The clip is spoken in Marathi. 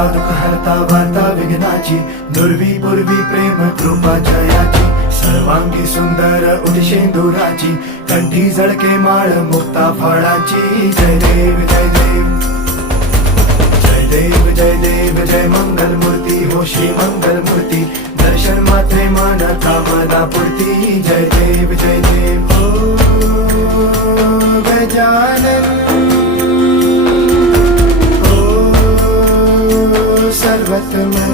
हरता दुःख हरता वार्ता विघ्नाची, दुर्वी पूर्वी प्रेम कृपा जयाची, सर्वांगी सुंदर उदिशेंदुराची, कंठी झळके माळ मुक्ता फळाची. जय देव जय देव जय देव जय देव जय मंगल मूर्ती हो श्री मंगल मूर्ती, दर्शन मात्रे मन कामना पूर्ती. जय देव जय देव हो गजानन हो सर्वतमन.